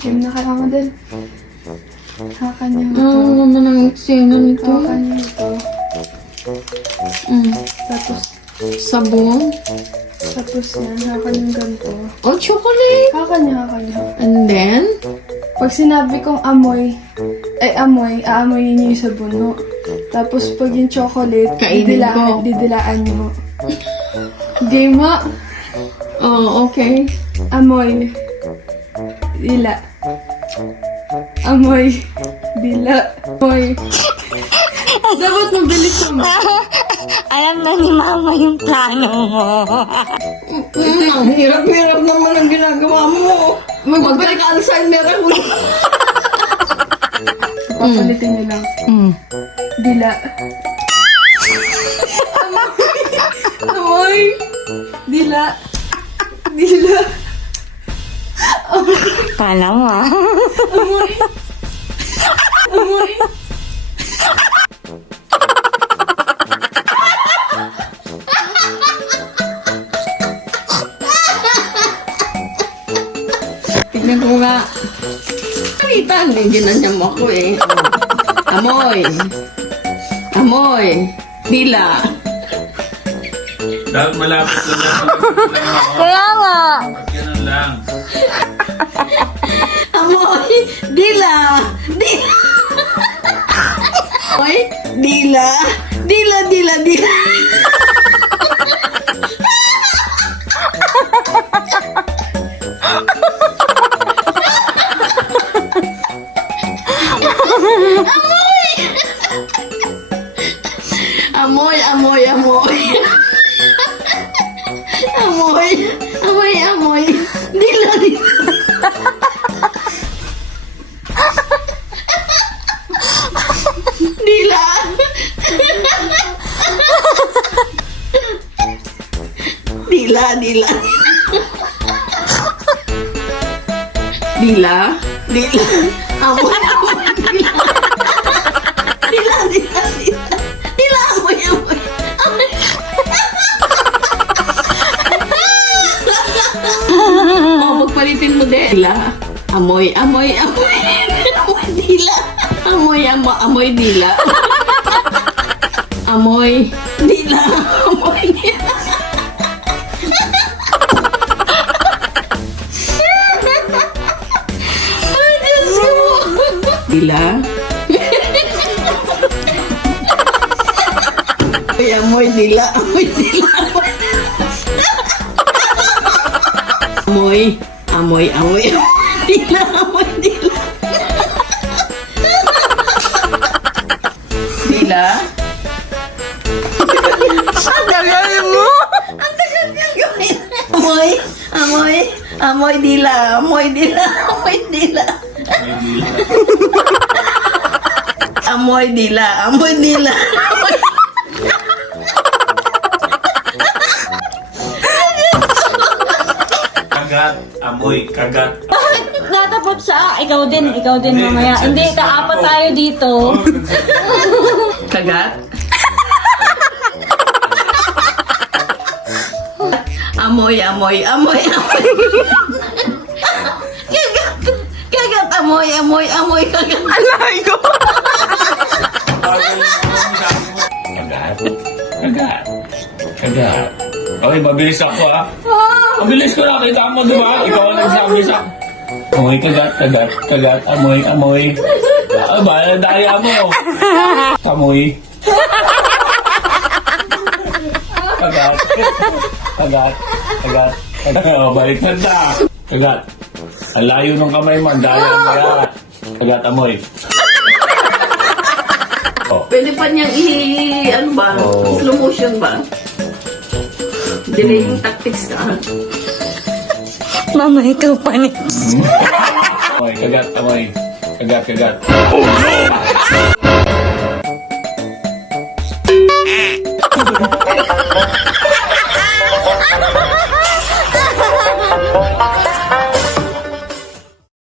Game na kaya model. Hakan niya ito. Ano naman ang eksena nito? Hakan niya ito. Tapos Sabon. yan. Hakan yung ganito. Oh, chocolate. Hakan niya. And then, Pag sinabi kong amoy, aamoyin niyo yung sabon, no? Tapos pag yung chocolate, Kainin ko. didilaan niyo. Game ha? oh, okay. Amoy. Dila. Amoy. Dila. Amoy. Dapat mabilis naman. Alam na ni Mama yung plano mo. Ang hirap-hirap naman ang ginagawa mo. Magbabalik Alzheimer ako. Papalitin niyo lang. Dila. Amoy. Dila. Dila. Kala mo ah. Amoy. Amoy. Tignan ko nga. Nakita, hindi ginanyan mo ako eh. Amoy. Amoy. Dila. Dapat malapit lang yan. Kaya nga. Ganun lang. Amoy. Dila. Dila. Amoy. Dila. Dila, dila, dila. Amoy, amoy, amoy. Amoy, amoy, amoy. Dila, dila. Dila. Dila, dila. Dila, dila. Amoy, amoy, dila. Dila, dila, dila. Dila, amoy, amoy. Amoy. Oh, pagpalitin mo din. Dila. Amoy, amoy, amoy. Amoy, dila. Amoy, amoy, dila. Amoy, dila. Amoy, dila. Ay, Diyos ko. Dila. Amoy, dila. Amoy, dila. Amoy, amoy, amoy. Dila, amoy, dila. Dila. Ang tagal mo. Ang tagal niya gawin. Amoy, amoy, amoy, dila. Amoy, dila. Amoy, dila. Amoy, dila. Amoy, dila. Kagat, amoy, kagat. Natapot sa ikaw din mamaya. Hindi, kaapat tayo dito. Kagat. Amoy, amoy, amoy, amoy. Kagat. Kagat, amoy, amoy, amoy, kagat. Alayo. Kagat, kagat, kagat. Okay, mabilis ako ah. Mabilis ko na, kita mo diba? Ikaw ang nagsabi sa... Amoy, kagat, kagat, kagat, amoy, amoy. Ah, ba, daya mo. Amoy. Kagat, kagat, kagat, kagat. Oh, balik na. Kagat. Ang layo ng kamay mo, ang daya mo yan. Kagat, amoy. Oh. Pwede pa niyang ano ba? Oh. Slow motion ba? Delaying tactics ka. Mama, ikaw pa ni. Amoy, kagat, amoy. Kagat, kagat. Oh, no!